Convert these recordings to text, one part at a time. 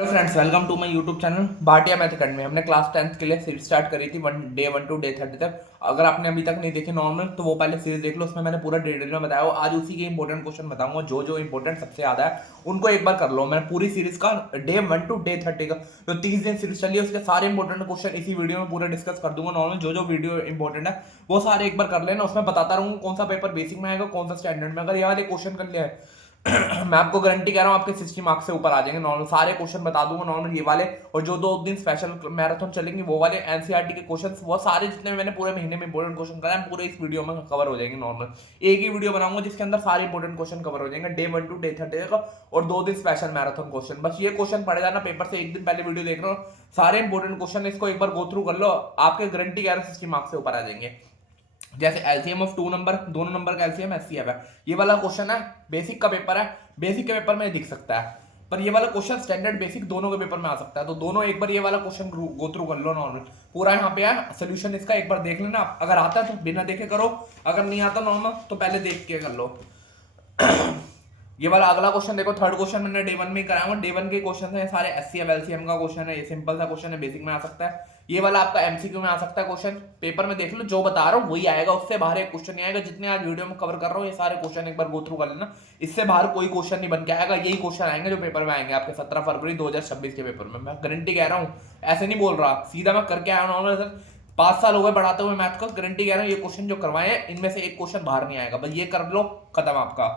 Hello friends, welcome to my YouTube channel Bhatia math academy. हमने class 10th के लिए series start करी थी डे 1 टू डे 30 तक। अगर आपने अभी तक नहीं देखी नॉर्मल तो वो पहले सीरीज देख लो, उसमें मैंने पूरा डिटेल में बताया हो। आज उसी के इंपॉर्टेंट क्वेश्चन बताऊंगा, जो जो इंपॉर्टेंट सबसे ज्यादा है उनको एक बार कर लो। मैंने पूरी सीरीज का डे 1 टू डे 30 का जो 30 दिन सीरीज चली है उसके सारे इंपॉर्टेंट क्वेश्चन इसी वीडियो में पूरा डिस्कस कर दूंगा। नॉर्मल जो जो वीडियो इंपॉर्टेंट है वो सारे एक बार कर लेना। उसमें बताता रहूंगा कौन सा पेपर बेसिक में आएगा, कौन सा स्टैंडर्ड में। अगर ये वाले क्वेश्चन कर लिया है मैं आपको गारंटी कह रहा हूँ आपके 60 मार्क्स से ऊपर आ जाएंगे। नॉर्मल सारे क्वेश्चन बता दूंगा, नॉर्मल ये वाले और जो 2 दिन स्पेशल मैराथन चलेंगे वो वाले एनसीईआरटी के क्वेश्चन, वो सारे जितने मैंने पूरे महीने में इंपॉर्टेंट क्वेश्चन कराए पूरे इस वीडियो में कवर हो जाएंगे। नॉर्मल एक ही वीडियो बनाऊंगा जिसके अंदर सारे इंपॉर्टेंट क्वेश्चन कवर हो जाएंगे डे 1 टू डे 30 का, और 2 दिन स्पेशल मैराथन क्वेश्चन। बस ये क्वेश्चन पढ़ जाना पेपर से एक दिन पहले वीडियो देख रहा हूँ, सारे इंपॉर्टेंट क्वेश्चन इसको एक बार गो थ्रू कर लो, आपके गारंटी कह रहा हूँ 60 मार्क्स से ऊपर आ जाएंगे। जैसे एलसीएम ऑफ 2 नंबर, दोनों नंबर का एलसीएम एचसीएफ है, ये वाला क्वेश्चन है, बेसिक का पेपर है, बेसिक के पेपर में दिख सकता है, पर ये वाला क्वेश्चन स्टैंडर्ड बेसिक दोनों के पेपर में आ सकता है। तो दोनों एक बार ये वाला क्वेश्चन गो थ्रू कर लो। नॉर्मल पूरा यहाँ पे है सोल्यूशन, इसका एक बार देख लेना। अगर आता है तो बिना देखे करो, अगर नहीं आता नॉर्मल तो पहले देख के कर लो। ये वाला अगला क्वेश्चन देखो, थर्ड क्वेश्चन मैंने डे 1 में कराया हूँ। डे 1 के क्वेश्चन है सारे एचसीएफ एलसीएम का क्वेश्चन है, ये सिंपल सा क्वेश्चन है, बेसिक में आ सकता है। ये वाला आपका एमसीक्यू में आ सकता है क्वेश्चन, पेपर में देख लो जो बता रहा हूँ वही आएगा, उससे बाहर एक क्वेश्चन नहीं आएगा। जितने आज वीडियो में कवर कर रहा हूँ ये सारे क्वेश्चन एक बार गो थ्रू कर लेना, इससे बाहर कोई क्वेश्चन नहीं बन के आएगा। यही क्वेश्चन आएंगे जो पेपर में आएंगे आपके 17 फरवरी 2026 के पेपर में। मैं गारंटी कह रहा हूँ, ऐसे नहीं बोल रहा, सीधा मैं करके आया हूँ। सर 5 साल हो गए पढ़ाते हुए मैथ को, गारंटी कह रहा हूँ ये क्वेश्चन जो करवाए हैं इनमें से एक क्वेश्चन बाहर नहीं आएगा। बस ये कर लो, खत्म आपका।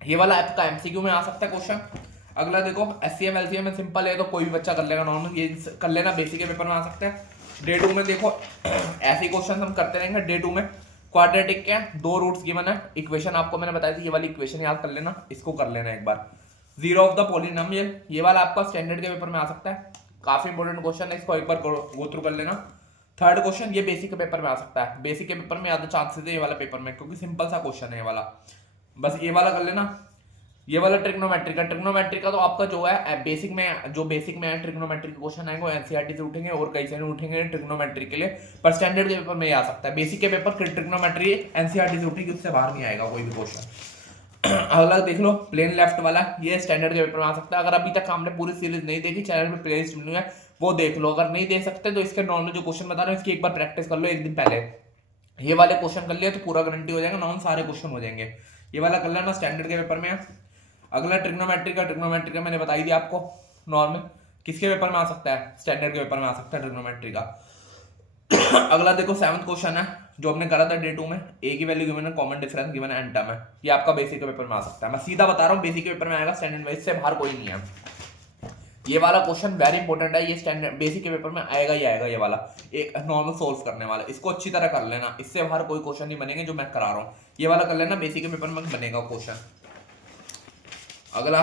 ये वाला आपका एमसीक्यू में आ सकता है क्वेश्चन। अगला देखो एचसीएम एलसीएम में सिंपल है तो कोई भी बच्चा कर लेगा, नॉर्मल ये कर लेना, बेसिक के पेपर में आ सकता है। डे 2 में देखो ऐसे क्वेश्चन हम करते रहेंगे। डे 2 में क्वाड्रेटिक के 2 रूट्स गिवन है, इक्वेशन आपको मैंने बताई थी, ये वाली इक्वेशन याद कर लेना, इसको कर लेना एक बार। जीरो ऑफ द पॉलिनोमियल, ये वाला आपका स्टैंडर्ड के पेपर में आ सकता है, काफी इंपॉर्टेंट क्वेश्चन है, इसको एक बार गो थ्रू कर लेना। थर्ड क्वेश्चन ये बेसिक के पेपर में आ सकता है, बेसिक के पेपर में ज्यादा चांसेस है ये वाला पेपर में, क्योंकि सिंपल सा क्वेश्चन है ये वाला, बस ये वाला कर लेना। ये वाला ट्रिग्नोमेट्री का तो आपका जो है बेसिक में, जो बेसिक में है ट्रिग्नोमेट्री के क्वेश्चन आएंगे वो एनसीईआरटी से उठेंगे और कहीं से नहीं उठेंगे ट्रिग्नोमेट्री के लिए, पर स्टैंडर्ड के पेपर में आ सकता है। बेसिक के पेपर ट्रिग्नोमेट्री एनसीईआरटी से उठेगी, उससे बाहर नहीं आएगा कोई भी क्वेश्चन। अगला देख लो प्लेन लेफ्ट वाला, ये स्टैंडर्ड के पेपर में आ सकता है। अगर अभी तक हमने पूरी सीरीज नहीं देखी, चैनल पे प्लेलिस्ट मिली है वो देख लो। अगर नहीं देख सकते तो इसके नॉर्मल जो क्वेश्चन बता रहे हैं इसकी एक बार प्रैक्टिस कर लो एक दिन पहले। ये वाले क्वेश्चन कर लिया तो पूरा गारंटी हो जाएगा, नॉर्मल सारे क्वेश्चन हो जाएंगे। ये वाला कर लेना, स्टैंडर्ड के पेपर में। अगला ट्रिग्नोमेट्री का मैंने बताई दी आपको, नॉर्मल किसके पेपर में आ सकता है, स्टैंडर्ड के पेपर में आ सकता है ट्रिग्नोमेट्री का। अगला देखो 7th क्वेश्चन है जो हमने करा था डे 2 में, ए की वैल्यू गिवन है, कॉमन डिफरेंस गिवन है एन टर्म है, ये आपका बेसिक के पेपर में आ सकता है। मैं सीधा बता रहा हूँ बेसिक के पेपर में आएगा, स्टैंडर्ड में इससे बाहर कोई नहीं है। ये वाला क्वेश्चन वेरी इंपॉर्टेंट है, ये स्टैंडर्ड बेसिक के पेपर में आएगा ही आएगा। ये वाला एक नॉर्मल सोल्व करने वाला, इसको अच्छी तरह कर लेना, इससे बाहर कोई क्वेश्चन नहीं बनेंगे जो मैं करा रहा हूँ। ये वाला कर लेना, बेसिक के पेपर में बनेगा क्वेश्चन। अगला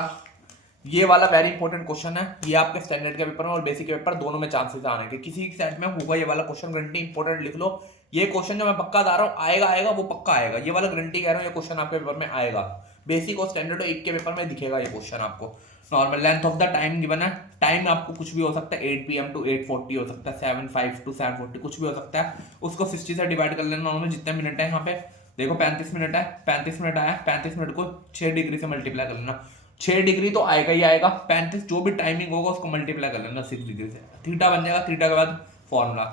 ये वाला वेरी इंपॉर्टेंट क्वेश्चन है, ये आपके स्टैंडर्ड के पेपर में और बेसिक के पेपर दोनों में चांसेस आने के, किसी की सेट में होगा ये वाला क्वेश्चन, गारंटी इंपॉर्टेंट लिख लो। ये क्वेश्चन जो मैं पक्का बता रहा हूँ आएगा वो पक्का आएगा, ये वाला गारंटी कह रहा हूँ ये क्वेश्चन आपके पेपर में आएगा। बेसिक और स्टैंडर्ड एक के पेपर में दिखेगा ये क्वेश्चन आपको। Normal length of the time given है, टाइम आपको कुछ भी हो सकता है, 8 PM to 8:40 हो सकता है, 7:05 to 7:40 कुछ भी हो सकता है, उसको 60 से डिवाइड कर लेना। नॉर्मल जितने मिनट है यहाँ पे देखो 35 मिनट है, 35 मिनट आया, 35 मिनट को 6 डिग्री से मल्टीप्लाई कर लेना, 6 डिग्री तो आएगा ही आएगा, 35 जो भी टाइमिंग होगा उसको मल्टीप्लाई कर लेना 6 डिग्री से, थीटा बन जाएगा, थीटा के बाद फॉर्मूला।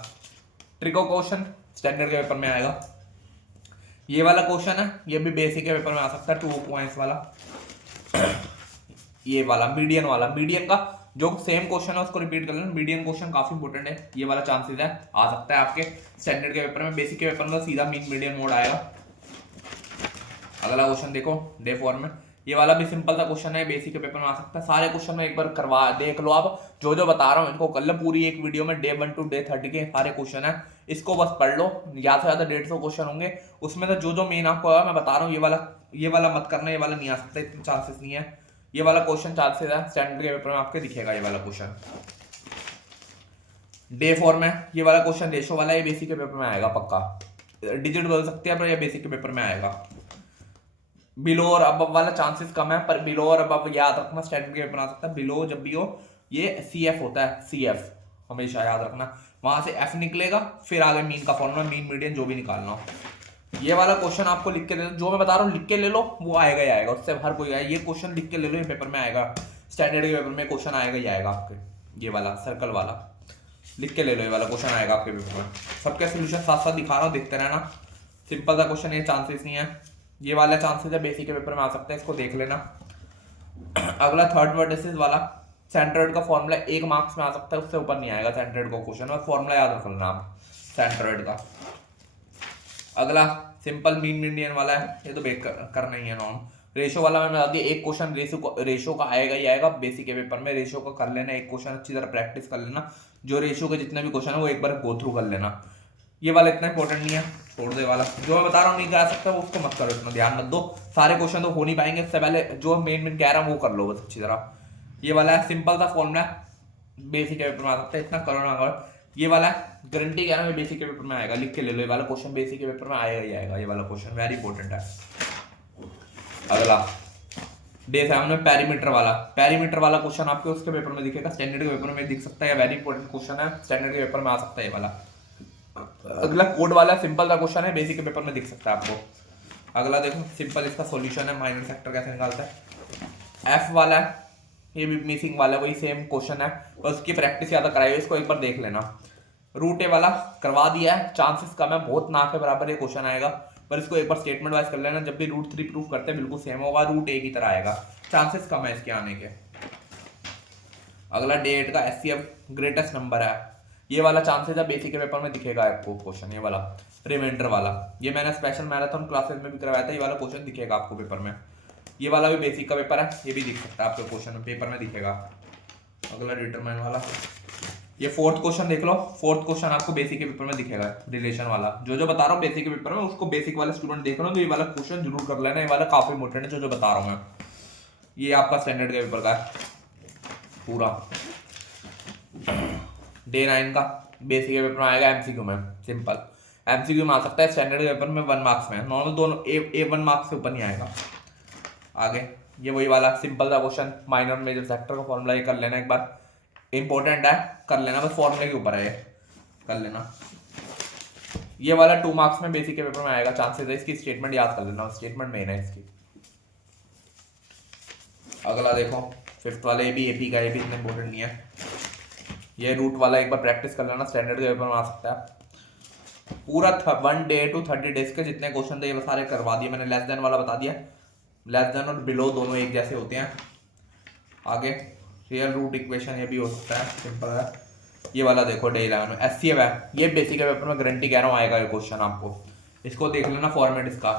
ट्रिको क्वेश्चन स्टैंडर्ड के पेपर में आएगा। ये वाला क्वेश्चन है, ये भी बेसिक के पेपर में आ सकता है, 2 पॉइंट्स वाला। ये वाला मीडियन का जो सेम क्वेश्चन है उसको रिपीट कर लेना, मीडियन क्वेश्चन काफी इंपॉर्टेंट है, ये वाला चांसेस है आ सकता है आपके स्टैंडर्ड के पेपर में। बेसिक के पेपर में सीधा मीन मीडियन मोड आएगा। अगला क्वेश्चन देखो डे 4 में, ये वाला भी सिंपल सा क्वेश्चन है, बेसिक के पेपर में आ सकता है। सारे क्वेश्चन में एक बार करवा देख लो आप, जो जो बता रहा हूँ इनको कर लो, पूरी एक वीडियो में डे 1 टू डे 30 के सारे क्वेश्चन है, इसको बस पढ़ लो। ज्यादा से ज्यादा 150 क्वेश्चन होंगे उसमें, तो जो जो मेन आपको आया मैं बता रहा हूँ, ये वाला मत करना, ये वाला नहीं आ सकता, इतने चांसेस नहीं है। ये वाला क्वेश्चन चांसेस है स्टैंडर्ड के पेपर में आपके दिखेगा ये वाला क्वेश्चन। डे 4 में ये वाला क्वेश्चन रेशो वाला, ये बेसिक के पेपर में आएगा पक्का, डिजिट बदल सकते हैं पर ये बेसिक के पेपर में आएगा। बिलो और अबव वाला चांसेस कम है, पर बिलो और अबव याद रखना, स्टैंडर्ड के पेपर आ सकता है। बिलो जब भी हो ये CF होता है, CF हमेशा याद रखना, वहां से F निकलेगा, फिर आगे मीन का फॉर्मूला, मीन मीडियन जो भी निकालना हो। ये वाला क्वेश्चन आपको लिख के दे दो, जो मैं बता रहा हूँ लिख के ले लो, वो आएगा ही आएगा, उससे बाहर कोई आएगा। ये क्वेश्चन लिख के ले लो, ये पेपर में आएगा। स्टैंडर्ड के पेपर में क्वेश्चन आएगा ही आएगा आपके, ये वाला सर्कल वाला लिख के ले लो, ये वाला क्वेश्चन आएगा आपके पेपर में। सबके सोल्यूशन साथ साथ दिखा रहा हूँ, देखते रहना। सिंपल सा क्वेश्चन, ये चांसेस नहीं है, ये वाला चांसेस है बेसिक के पेपर में आ सकता है, इसको देख लेना। अगला थर्ड वर्टिसेस वाला, सेंट्रोइड का फॉर्मूला 1 मार्क्स में आ सकता है, उससे ऊपर नहीं आएगा सेंट्रोइड का क्वेश्चन, और फॉर्मूला याद रख लेना आप सेंट्रोइड का। अगला सिंपल मीन मीडियन वाला है, ये तो बेक करना ही है नॉर्म। रेशो वाला में आगे एक क्वेश्चन रेशो का आएगा ही आएगा बेसिक के पेपर में, रेशो का कर लेना एक क्वेश्चन, अच्छी तरह प्रैक्टिस कर लेना, जो रेशो के जितने भी क्वेश्चन है वो एक बार गो थ्रू कर लेना। ये वाला इतना इंपॉर्टेंट नहीं है, छोड़ दे वाला, जो मैं बता रहा हूँ नहीं करा सकता वो उसको मत करो, इतना ध्यान मत दो, सारे क्वेश्चन तो हो नहीं पाएंगे, इससे पहले जो मेन कह रहा हूँ वो कर लो बस अच्छी तरह। ये वाला है सिंपल सा फॉर्मूला, बेसिक के पेपर में आ सकता है, इतना करो ना अगर। ये वाला गारंटी कह रहा हूँ बेसिक के पेपर में आएगा, लिख के ले लो, ये वाला क्वेश्चन बेसिक के पेपर में आएगा ही आएगा, ये वाला क्वेश्चन वेरी इंपॉर्टेंट है। अगला डे 7 में पैरीमीटर वाला क्वेश्चन आपके उसके पेपर में दिखेगा, स्टैंडर्ड के पेपर में दिख सकता है, वेरी इंपॉर्टेंट क्वेश्चन है, स्टैंडर्ड के पेपर में आ सकता है ये वाला। अगला कोड वाला सिंपल का क्वेश्चन है, बेसिक के पेपर में दिख सकता है आपको। अगला देखो सिंपल, इसका सॉल्यूशन है, माइनर फैक्टर कैसे निकालता है। एफ वाला है, ये भी मिसिंग वाला वही सेम क्वेश्चन है, और उसकी प्रैक्टिस याद कराई, इसको एक बार देख लेना। रूट ए वाला करवा दिया है, चांसेस कम है, बहुत ना के बराबर ये क्वेश्चन आएगा, पर इसको एक बार स्टेटमेंट वाइज कर लेना, जब भी रूट 3 प्रूफ करते हैं बिल्कुल सेम होगा, रूट ए की तरह आएगा, चांसेस कम है इसके आने के। अगला डे 8 का एचसीएफ ग्रेटेस्ट नंबर है, ये वाला चांसेस है बेसिक के पेपर में दिखेगा आपको क्वेश्चन, ये वाला रिमाइंडर वाला, ये मैंने स्पेशल मैराथन क्लासेस में भी करवाया था, ये वाला क्वेश्चन दिखेगा आपको पेपर में। ये वाला भी बेसिक का पेपर है, ये भी दिख सकता है आपके क्वेश्चन में, पेपर में दिखेगा। अगला डिटरमाइन वाला, ये फोर्थ क्वेश्चन देख लो, फोर्थ क्वेश्चन आपको बेसिक के पेपर में दिखेगा, रिलेशन वाला, जो बता रहा हूँ बेसिक के पेपर में उसको बेसिक वाला स्टूडेंट देख लो, तो ये वाला क्वेश्चन जरूर कर लेना, ये वाला काफी इंपॉर्टेंट है जो बता रहा हूँ मैं। ये आपका स्टैंडर्ड के पेपर का है पूरा। डे 9 का बेसिक के पेपर में आएगा एमसीक्यू में, सिंपल एमसीक्यू में आ सकता है, स्टैंडर्ड के पेपर में 1 मार्क्स में, नॉर्मल दोनों ए 1 मार्क्स से ऊपर नहीं आएगा। आगे ये वही वाला सिंपल सा क्वेश्चन, माइनर मेजर फैक्टर का फॉर्मूला ये कर लेना एक बार, इंपॉर्टेंट है, कर लेना, बस फॉर्मूले के ऊपर है, कर लेना। ये वाला 2 मार्क्स में बेसिक के पेपर में आएगा, चांसेस है, इसकी स्टेटमेंट याद कर लेना, स्टेटमेंट मेन है इसकी। अगला देखो फिफ्थ वाला, ये भी एपी का, ये भी इतना इंपॉर्टेंट नहीं है, ये रूट वाला एक बार प्रैक्टिस कर लेना, स्टैंडर्ड के पेपर में आ सकता है। पूरा 1 डे to 30 डेज के जितने क्वेश्चन थे ये सारे करवा दिए मैंने, लेस देन वाला बता दिया, लेस देन और बिलो दोनों एक जैसे होते हैं। आगे रियल रूट इक्वेशन ये भी हो सकता है, सिंपल है। ये वाला देखो डे 11 में एचसीएफ है, ये बेसिक के पेपर में गारंटी कह रहा हूँ आएगा ये क्वेश्चन आपको, इसको देख लेना फॉर्मेट इसका।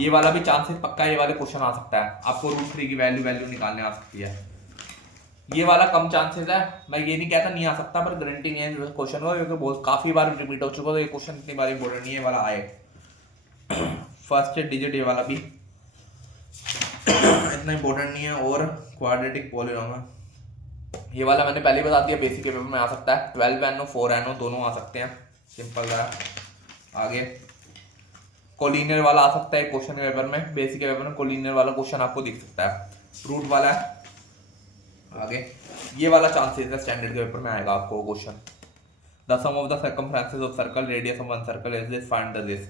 ये वाला भी चांसेस पक्का ये वाले क्वेश्चन आ सकता है आपको, रूट 3 की वैल्यू निकालने आ सकती है। ये वाला कम चांसेस है, मैं ये नहीं कहता नहीं आ सकता, पर गारंटी नहीं है क्वेश्चन का, क्योंकि बहुत काफी बार रिपीट हो चुका है, तो ये क्वेश्चन इतनी बार इंपॉर्टेंट नहीं है वाला आए। फर्स्ट डिजिट ये वाला भी इतना इंपॉर्टेंट नहीं है, और क्वाड्रेटिक पॉलीनॉम ये वाला मैंने पहले ही बता दिया, बेसिक के पेपर में आ सकता है, 12 NO 4 NO दोनों आ सकते हैं, सिंपल है। आगे कोलिनियर वाला आ सकता है क्वेश्चन के पेपर में, बेसिक के पेपर में कोलिनियर वाला क्वेश्चन आपको दिख सकता है, रूट वाला है। आगे ये वाला चांसेस है स्टैंडर्ड के पेपर में आएगा आपको question, the sum of the circumferences of circle radius of one circle is this, find the this.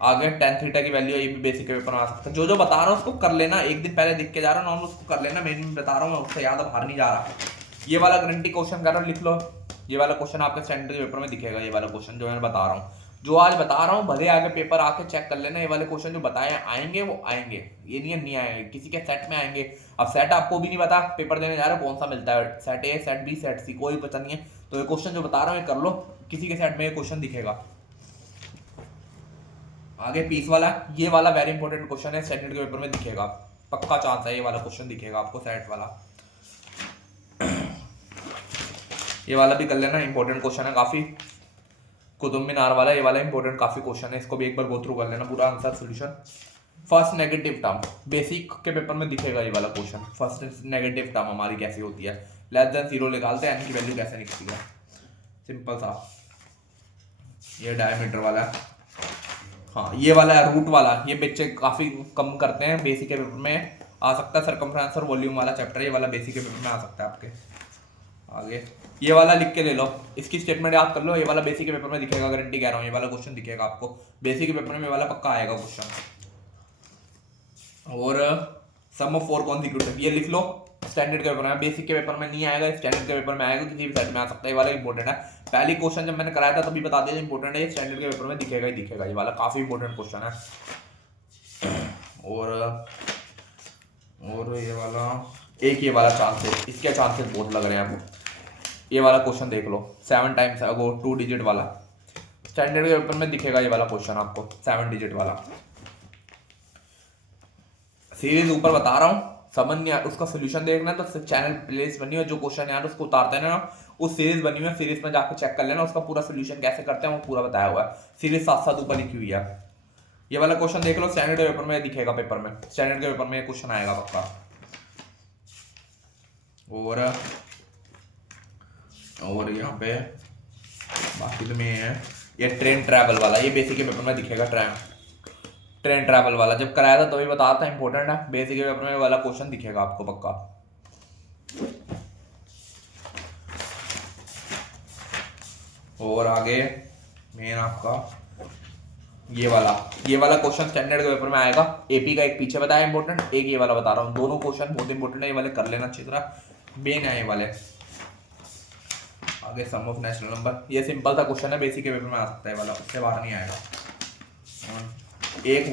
आगे tan थीटा की वैल्यू ये भी बेसिक के पेपर में आ सकता है, जो बता रहा हूँ उसको कर लेना, एक दिन पहले दिख के जा रहा हूँ नॉर्मल उसको कर लेना, मेन बता रहा हूँ मैं उससे याद बाहर नहीं जा रहा। ये वाला गारंटी क्वेश्चन कर रहा हूँ, लिख लो, ये वाला क्वेश्चन आपके स्टैंडर्ड के पेपर में दिखेगा, ये वाला क्वेश्चन जो मैं बता रहा हूँ, जो आज बता रहा हूँ, भले आगे पेपर आके चेक कर लेना, ये वाले क्वेश्चन जो बताए आएंगे वो आएंगे, ये नहीं आएंगे, किसी के सेट में आएंगे। अब सेट आपको भी नहीं पता, पेपर देने जा रहे हो कौन सा मिलता है, set A set B set C कोई पता नहीं है, तो ये क्वेश्चन जो बता रहा हूँ ये कर लो, किसी के सेट में ये क्वेश्चन दिखेगा। आगे पीस वाला, ये वाला वेरी इंपॉर्टेंट क्वेश्चन है, स्टैंडर्ड के पेपर में दिखेगा, पक्का चांस है ये वाला क्वेश्चन दिखेगा आपको, सेट वाला। ये वाला भी कर लेना, इंपॉर्टेंट क्वेश्चन है काफी। कुतुब मीनार वाला, ये वाला इंपॉर्टेंट काफी क्वेश्चन है, इसको भी एक बार गो थ्रू कर लेना पूरा answer solution. First negative term basic के पेपर में दिखेगा ये वाला क्वेश्चन, फर्स्ट नेगेटिव टर्म हमारी कैसी होती है, लेस देन 0 निकालते हैं, n की वैल्यू कैसे निकलती है, सिंपल सा। ये डायमीटर वाला, हाँ ये वाला है रूट वाला, ये बच्चे काफी कम करते हैं, बेसिक के पेपर में आ सकता है, सर्कमफ्रेंस और वॉल्यूम वाला चैप्टर ये वाला बेसिक के पेपर में आ सकता है आपके। आगे ये वाला लिख के ले लो, इसकी स्टेटमेंट याद कर लो, ये वाला बेसिक के पेपर में दिखेगा, गारंटी कह रहा हूँ, ये वाला क्वेश्चन दिखेगा आपको बेसिक के पेपर में, ये वाला पक्का आएगा क्वेश्चन। और सम ऑफ 4 कॉन्सिक्यूटिव ये लिख लो, स्टैंडर्ड के पेपर में, बेसिक के पेपर में नहीं आएगा, स्टैंडर्ड के पेपर में आएगा, किसी भी सेट में आ सकता है। ये वाला इंपॉर्टेंट है, पहली क्वेश्चन जब मैंने कराया था तभी बता दिया इंपॉर्टेंट है, स्टैंडर्ड के पेपर में दिखेगा ही दिखेगा, ये वाला काफी इंपॉर्टेंट क्वेश्चन है। और ये वाला एक, ये वाला चांसेस, इसके चांसेस बहुत लग रहे हैं आपको। ये वाला क्वेश्चन देख लो, 7 टाइम्स अगो 2 डिजिट वाला, स्टैंडर्ड के पेपर में दिखेगा ये वाला क्वेश्चन आपको, 7 डिजिट वाला। सीरीज ऊपर बता रहा हूँ, समझ नहीं आ उसका सोल्यूशन देखना है तो चैनल प्लेलिस्ट बनी हुई है, जो क्वेश्चन यार उसको उतारते हैं ना, उस सीरीज बनी हुई है, सीरीज में जाकर चेक कर लेना, उसका पूरा सोल्यूशन कैसे करते हैं वो पूरा बताया हुआ है, सीरीज साथ साथ ऊपर लिखी हुई है। ये वाला क्वेश्चन देख लो, स्टैंडर्ड के पेपर में दिखेगा, पेपर में स्टैंडर्ड के पेपर में ये क्वेश्चन आएगा पक्का। और यहाँ पे बाकी तो में है ये ट्रेन ट्रैवल वाला, ये बेसिक के पेपर में दिखेगा, ट्रेन ट्रैवल वाला जब कराया था तभी बताया था, इंपॉर्टेंट है, बेसिक के पेपर में वाला क्वेश्चन दिखेगा आपको पक्का। और आगे मेन आपका ये वाला क्वेश्चन स्टैंडर्ड के पेपर में आएगा, एपी का एक पीछे बताया इंपॉर्टेंट, एक ये वाला बता रहा हूँ, दोनों क्वेश्चन बहुत इंपॉर्टेंट है, ये वाले कर लेना अच्छी तरह, मेन है ये वाले। आगे सम ऑफ नेचुरल नंबर, ये सिंपल सा क्वेश्चन है, बेसिक के पेपर में आ सकता है वाला, उससे बाहर नहीं आएगा। एक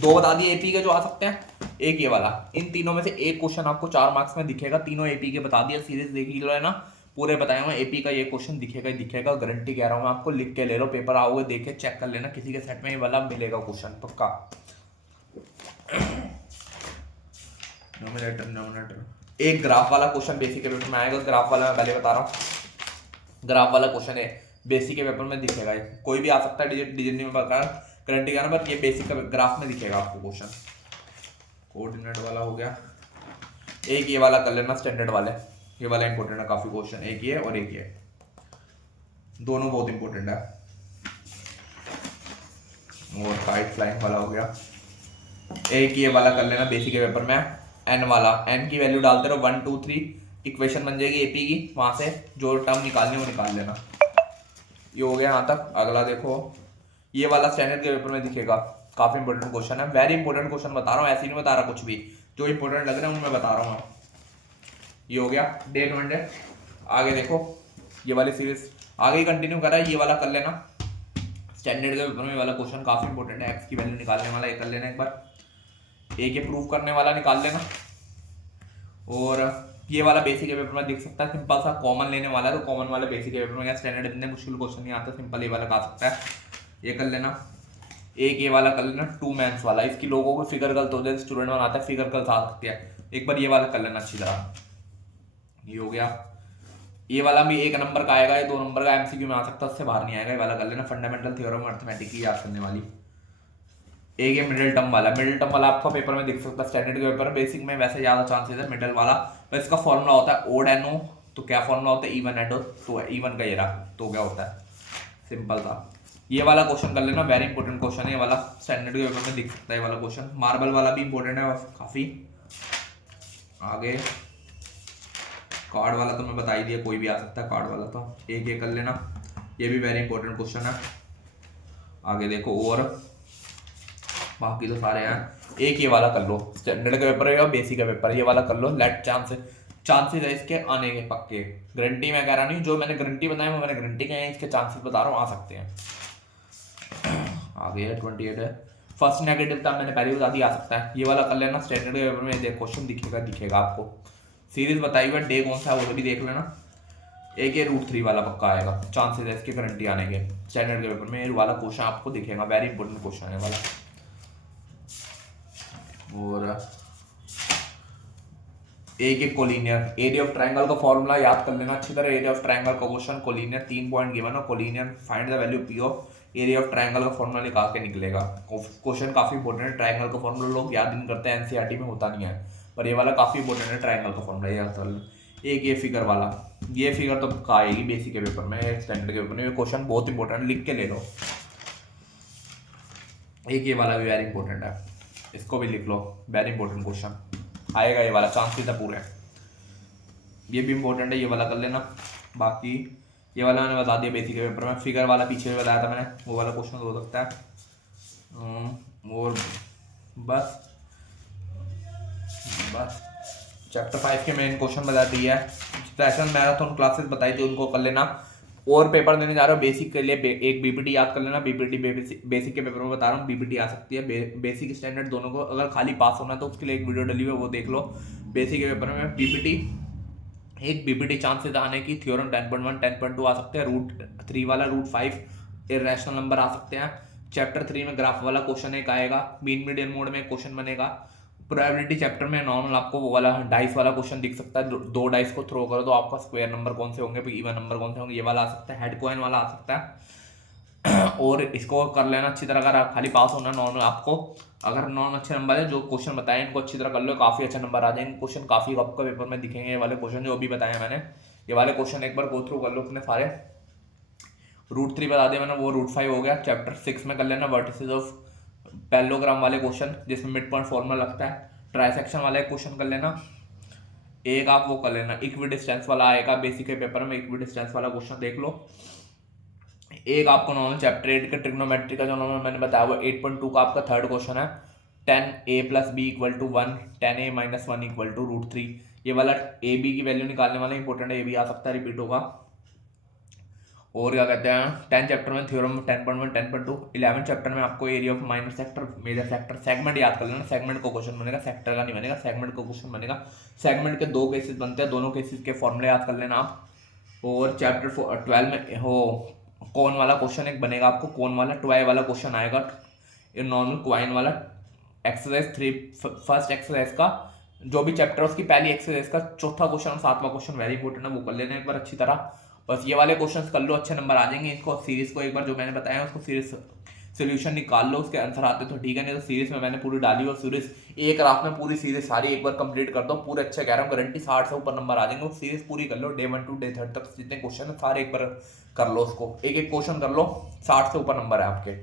2 बता दिए एपी के जो आ सकते हैं, एक ये वाला, इन तीनों में से एक क्वेश्चन आपको 4 मार्क्स में दिखेगा, तीनों एपी के बता दिया, सीरीज देख लो है ना, पूरे बताया हुआ एपी का ये क्वेश्चन दिखेगा ही दिखेगा, गारंटी कह रहा हूँ मैं आपको, लिख के ले लो, पेपर आओगे देख के चेक कर लेना, किसी के सेट में ये वाला मिलेगा क्वेश्चन पक्का। नोमिनेटर एक ग्राफ वाला क्वेश्चन बेसिक के पेपर में आएगा, ग्राफ वाला मैं पहले बता रहा हूँ, ग्राफ वाला क्वेश्चन है बेसिक के पेपर में दिखेगा, कोई भी आ सकता है, डिजिट नहीं में गारंटी का ना, बट ये बेसिक का ग्राफ में दिखेगा आपको क्वेश्चन। कोऑर्डिनेट वाला हो गया, एक ये वाला कर लेना स्टैंडर्ड वाले, ये वाला इंपॉर्टेंट है काफी क्वेश्चन, एक ये और एक ये, दोनों बहुत इंपॉर्टेंट है। और हाइट फ्लाइंग वाला हो गया, एक ये वाला कर लेना बेसिक के पेपर में, एन वाला, एन की वैल्यू डालते रहो 1 2 3, इक्वेशन बन जाएगी एपी की, वहां से जो टर्म निकालनी है वो निकाल लेना। ये हो गया यहाँ तक। अगला देखो, ये वाला स्टैंडर्ड के पेपर में दिखेगा, काफी इंपॉर्टेंट क्वेश्चन है, वेरी इंपॉर्टेंट क्वेश्चन बता रहा हूँ, ऐसे नहीं बता रहा कुछ भी, जो इंपॉर्टेंट लग रहा है उनमें बता रहा हूँ। ये हो गया डेट वन डे। आगे देखो, ये वाली सीरीज आगे कंटिन्यू करा है, ये वाला कर लेना, स्टैंडर्ड के पेपर में वाला क्वेश्चन काफी इंपॉर्टेंट है, एक्स की वैल्यू निकालने वाला, ये कर लेना एक बार, एक ये प्रूव करने वाला निकाल लेना। और ये वाला बेसिक के पेपर में दिख सकता है, सिंपल सा कॉमन लेने वाला है, तो कॉमन वाला बेसिक के पेपर में, स्टैंडर्ड इतने मुश्किल क्वेश्चन नहीं आता, सिंपल ये वाला आ सकता है, ये कर लेना। एक ये वाला कर लेना 2 मैंस वाला, इसकी लोगों को फिगर गलत हो जाए, स्टूडेंट बनाता है, फिगर गलत आ सकती है, एक बार ये वाला कर लेना अच्छी तरह। ये हो गया, ये वाला भी 1 नंबर का आएगा, ये 2 नंबर का एमसीक्यू में आ सकता है, उससे बाहर नहीं आएगा, ये वाला कर लेना, फंडामेंटल थ्योरम अर्थमेटिक की याद करने वाली। एक ये मिडिल टर्म वाला आपका पेपर में दिख सकता है, स्टैंडर्ड के पेपर में, बेसिक में वैसे ज्यादा चांसेस है मिडिल वाला, तो इसका फॉर्मूला होता है ओड एनो, तो क्या फॉर्मूला होता है इवन एडो, तो इवन का ये रहा, तो क्या होता है, सिंपल था। ये वाला क्वेश्चन कर लेना, वेरी इंपॉर्टेंट क्वेश्चन है ये वाला, स्टैंडर्ड के पेपर में दिख सकता है ये वाला क्वेश्चन। मार्बल वाला भी इंपॉर्टेंट है काफी। आगे कार्ड वाला तो मैं बता ही दिया, कोई भी आ सकता है कार्ड वाला, तो एक ये कर लेना, ये भी वेरी इंपॉर्टेंट क्वेश्चन है। आगे देखो, और बाकी तो सारे हैं, एक ये वाला कर लो, स्टैंडर्ड का पेपर है, बेसिक का पेपर, ये वाला कर लो, लेट चांसेस है इसके आने के पक्के, गारंटी मैं कह रहा नहीं, जो मैंने गारंटी बताया वो मैंने गारंटी कहे हैं, इसके चांसेस बता रहा हूँ, आ सकते हैं। आगे 28 है, फर्स्ट नेगेटिव था मैंने पहले बता दिया, आ सकता है, ये वाला कर लेना, स्टैंडर्ड के पेपर में क्वेश्चन दिखेगा आपको, सीरीज बताई हुई, डे कौन सा है वो भी देख लेना। एक ये √3 वाला पक्का आएगा, चांसेस है इसके गारंटी आने के, स्टैंडर्ड के पेपर में ये वाला क्वेश्चन आपको दिखेगा, वेरी इंपॉर्टेंट क्वेश्चन है वाला। और एक कोलिनियर, एरिया ऑफ ट्रायंगल का फॉर्मूला याद कर लेना अच्छी तरह, एरिया ऑफ ट्रायंगल का क्वेश्चन, कोलिनियर 3 पॉइंट गिवन है, collinear find the value P of area of triangle का फॉर्मूला निकाल के निकलेगा, क्वेश्चन काफी इंपॉर्टेंट है, ट्रायंगल का फॉर्मूला लोग याद नहीं करते हैं, एनसीईआरटी में होता नहीं है, पर ये वाला काफी इंपॉर्टेंट है, ट्रायंगल का फॉर्मूला याद कर लेना। एक ये फिगर वाला, ये फिगर तो आएगी बेसिक के पेपर में, स्टैंडर्ड के पेपर में, ये क्वेश्चन बहुत इंपॉर्टेंट, लिख के ले लो। एक ये वाला भी वेरी इंपॉर्टेंट है, इसको भी लिख लो, वेरी इंपॉर्टेंट क्वेश्चन आएगा, ये वाला चांसेस है पूरे, ये भी इंपॉर्टेंट है, ये वाला कर लेना। बाकी ये वाला मैंने बता दिया बेसिक के पेपर में, फिगर वाला पीछे में बताया था मैंने, वो वाला क्वेश्चन हो सकता है। और बस चैप्टर 5 के मेन क्वेश्चन बता दिया है। सेशन मैराथन क्लासेस बताई थी, उनको कर लेना। और पेपर देने जा रहा हूँ बेसिक के लिए, एक बीपीटी याद कर लेना। बीपीटी बेसिक के पेपर में बता रहा हूँ, बीपीटी आ सकती है, बेसिक स्टैंडर्ड दोनों को। अगर खाली पास होना है तो उसके लिए एक वीडियो डली हुई है, वो देख लो। बेसिक के पेपर में बीपीटी, एक बीपीटी चांसेस आने की, थ्योरम 10.1 10.2 आ सकते हैं, रूट 3 वाला, रूट 5 इरेशनल नंबर आ सकते हैं। चैप्टर 3 में ग्राफ वाला क्वेश्चन एक आएगा, मीन मीडियन मोड में क्वेश्चन बनेगा। प्रोबेबिलिटी चैप्टर में नॉर्मल आपको वो वाला डाइस वाला क्वेश्चन दिख सकता है, दो डाइस को थ्रो करो तो आपका स्क्वायर नंबर कौन से होंगे, इवन नंबर कौन से होंगे, ये वाला आ सकता है। हेड कॉइन वाला आ सकता है। और इसको कर लेना अच्छी तरह। अगर आप खाली पास होना नॉर्मल आपको, अगर नॉर्मल अच्छे नंबर है, जो क्वेश्चन बताए इनको अच्छी तरह कर लो, काफी अच्छे नंबर आ जाएंगे। क्वेश्चन काफी आपको पेपर में दिखेंगे, ये वाले क्वेश्चन जो अभी बताए मैंने, ये वाले क्वेश्चन एक बार गो थ्रू कर लो अपने सारे। रूट 3 बता दिया मैंने, वो रूट 5 हो गया। चैप्टर 6 में कर लेना वर्टिसेस ऑफ पैरेललोग्राम वाले क्वेश्चन, जिसमें मिड पॉइंट फॉर्मूला लगता है। ट्राइसेक्शन वाला एक क्वेश्चन कर लेना। एक आप वो कर लेना, इक्वी डिस्टेंस वाला आएगा बेसिक के पेपर में, इक्वी डिस्टेंस वाला क्वेश्चन देख लो। एक आपको नॉर्मल चैप्टर 8 का ट्रिग्नोमेट्री का जो नॉर्मल मैंने बताया वो 8.2 का आपका थर्ड क्वेश्चन है। 10a + b = 1, 10a - 1 = √3। ये वाला ए बी की वैल्यू निकालने वाला इंपॉर्टेंट है, ये भी आ सकता है, रिपीट होगा। और क्या कहते हैं, 10 चैप्टर में थ्योरम 10.1 10.2। 11 चैप्टर में आपको area of minor sector, major sector, segment याद कर लेना। सेगमेंट को क्वेश्चन बनेगा, सेक्टर का नहीं बनेगा, सेगमेंट को क्वेश्चन बनेगा। सेगमेंट के 2 केसेस बनते हैं, दोनों केसेस के फॉर्मूले याद कर लेना आप। और चैप्टर 12 में हो कौन वाला क्वेश्चन एक बनेगा आपको, कौन वाला ट्वाई वाला क्वेश्चन आएगा, नॉर्मल क्वाइन वाला। एक्सरसाइज 3 फर्स्ट एक्सरसाइज का जो भी चैप्टर है उसकी पहली एक्सरसाइज का चौथा क्वेश्चन और 7वां क्वेश्चन वेरी इंपॉर्टेंट है, वो कर लेना एक बार अच्छी तरह। बस ये वाले क्वेश्चंस कर लो, अच्छे नंबर आ जाएंगे। इसको सीरीज को एक बार जो मैंने बताया उसको सीरीज सोल्यूशन निकाल लो, उसके आंसर आते तो ठीक है, नहीं तो सीरीज में मैंने पूरी डाली और सीरीज एक रात में पूरी सीरीज सारी एक बार कंप्लीट कर दो, पूरे अच्छे कह रहा हूँ, गारंटी 60 से ऊपर नंबर आ जाएंगे। वो सीरीज पूरी कर लो, डे 1 to डे 3 तक जितने क्वेश्चन है सारे एक बार कर लो, उसको एक एक क्वेश्चन कर लो, 60 से ऊपर नंबर है आपके।